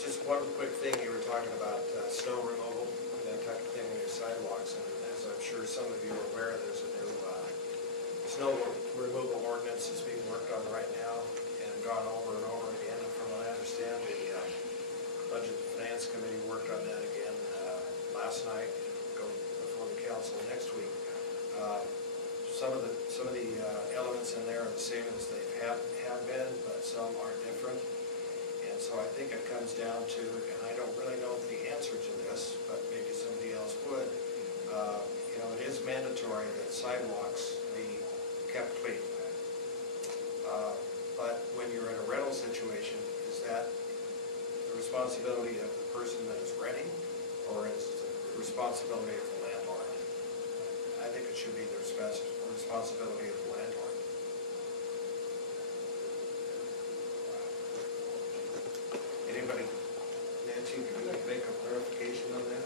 Just one quick thing, you were talking about snow removal and that type of thing on your sidewalks, and as I'm sure some of you are aware, there's a new snow removal ordinance that's being worked on right now and gone over and over again. And from what I understand, the Budget and Finance Committee worked on that again last night and go before the council next week. Some of the elements in there are the same as they have been, but some are different. And so I think it comes down to, and I don't really know the answer to this, but maybe somebody else would, you know, it is mandatory that sidewalks be kept clean. But when you're in a rental situation, is that the responsibility of the person that is renting, or is it the responsibility of the landlord? I think it should be the responsibility of the landlord. Anybody? Nancy, can you make a clarification on that?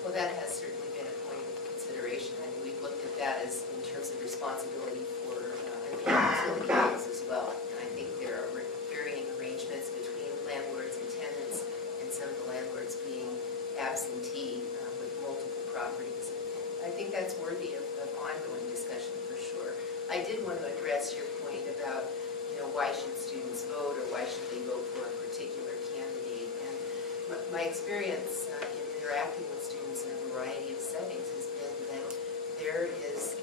Well, that has certainly been a point of consideration. I mean, we've looked at that as in terms of responsibility for utilities as well. And I think there are varying arrangements between landlords and tenants, and some of the landlords being absentee with multiple properties. I think that's worthy of ongoing discussion for sure. I did want to address your point about, you know, why should students vote, or why should they vote for a particular candidate? And my experience in interacting with students in a variety of settings has been that there is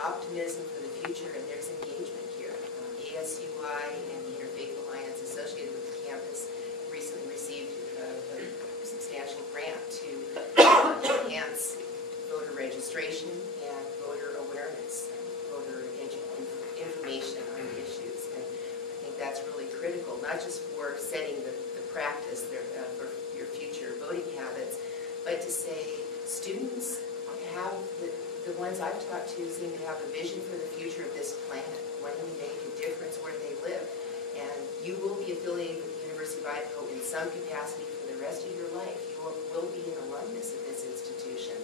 optimism for the future, and there's engagement here. ASUI and the Interfaith Alliance associated with the campus recently received a substantial grant to enhance voter registration and voter awareness and voter information on issues. And I think that's really critical, not just for setting the practice there, for your future voting habits, but to say students have, the ones I've talked to seem to have a vision for the future of this planet, wanting to make a difference where they live. And you will be affiliated with the University of Idaho in some capacity for the rest of your life. You will be an alumnus of this institution.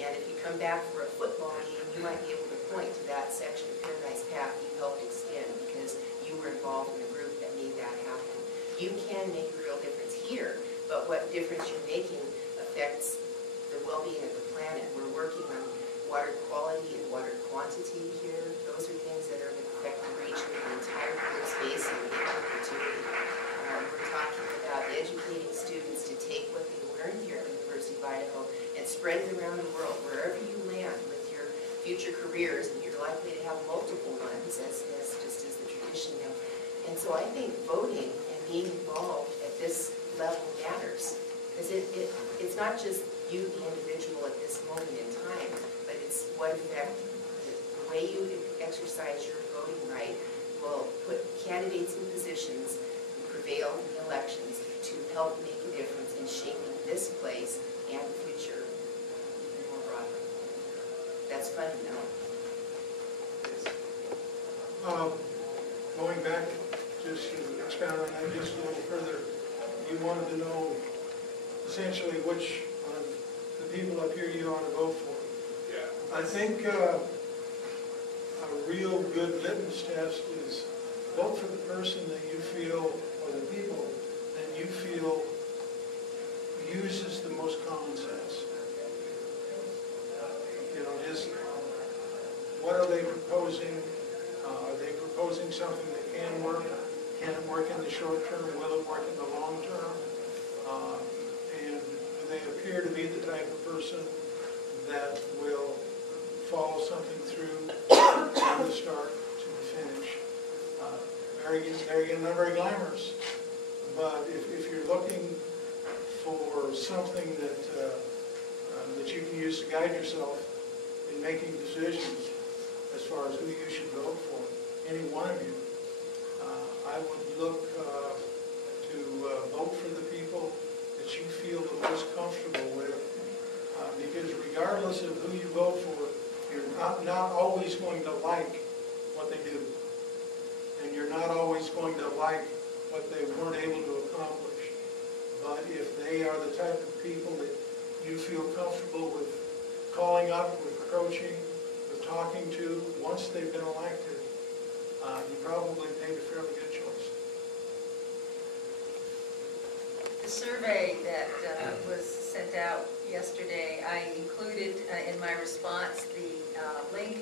And if you come back for a football game, you might be able to point to that section of Paradise Path you helped extend because you were involved in a group that made that happen. You can make a real difference here, but what difference you're making affects the well-being of the planet. We're working on water quality and water quantity here. Those are things that are going to affect the region, the entire Coast Basin, in perpetuity. We're talking about educating students to take what they learn here at the University of Idaho and spread it around the world, wherever you land with your future careers, and you're likely to have multiple ones, as just as the tradition now. And so I think voting and being involved at this level matters, because it's not just you, the individual, at this moment in time, but it's what effect the way you exercise your voting right will put candidates in positions who prevail in the elections to help make a difference in shaping this place and the future even more broadly. That's fundamental. Going back, just to expound on that just a little further, you wanted to know essentially which of the people up here you ought to vote for. Yeah. I think a real good litmus test is vote for the person that you feel, or the people that you feel uses the most common sense. You know, just what are they proposing? Are they proposing something that can work? Can it work in the short term? Will it work in the long term? And do they appear to be the type of person that will follow something through from the start to the finish? They're again, not very glamorous. But if you're looking for something that you can use to guide yourself in making decisions as far as who you should vote for, any one of you, I would look to vote for the people that you feel the most comfortable with, because regardless of who you vote for, you're not always going to like what they do, and you're not always going to like what they weren't able to accomplish. But if they are the type of people that you feel comfortable with calling up, with approaching, with talking to, once they've been elected, you probably made a fairly good choice. survey that was sent out yesterday, I included in my response the link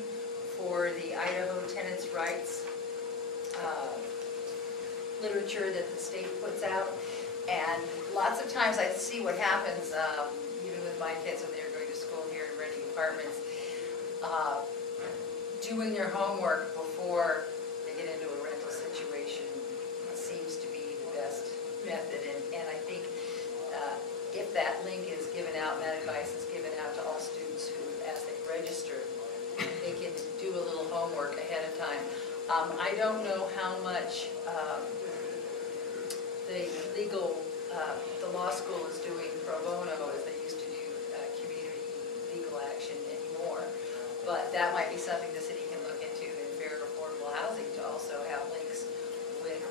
for the Idaho tenants' rights literature that the state puts out. And lots of times I see what happens, even with my kids when they're going to school here and renting apartments, doing their homework before they get into a rental situation seems to be the best method. And I think if that link is given out, and that advice is given out to all students who, as they register, they can do a little homework ahead of time. I don't know how much the law school is doing pro bono as they used to do community legal action anymore. But that might be something the city can look into in fair and affordable housing, to also have links with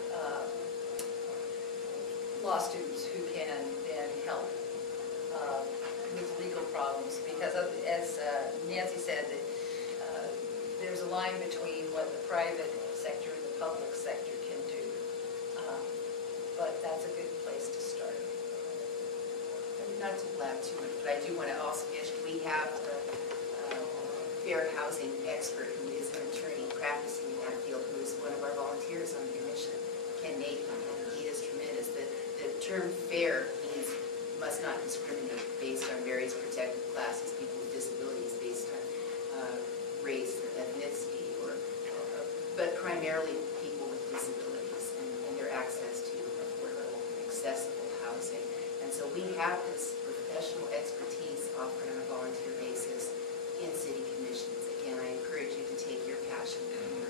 law students who can then help with legal problems. Because as Nancy said, that there's a line between what the private sector and the public sector can do. But that's a good place to start. Not to blab too much, but I do want to also mention, we have a fair housing expert who is an attorney practicing in that field, who is one of our volunteers on the commission, Ken Nathan, and he is tremendous. The term fair means must not discriminate based on various protected classes, people with disabilities based on race or ethnicity, but primarily people with disabilities and their access to affordable, accessible housing. And so we have this professional expertise offered on a volunteer basis in city commissions. Again, I encourage you to take your passion and your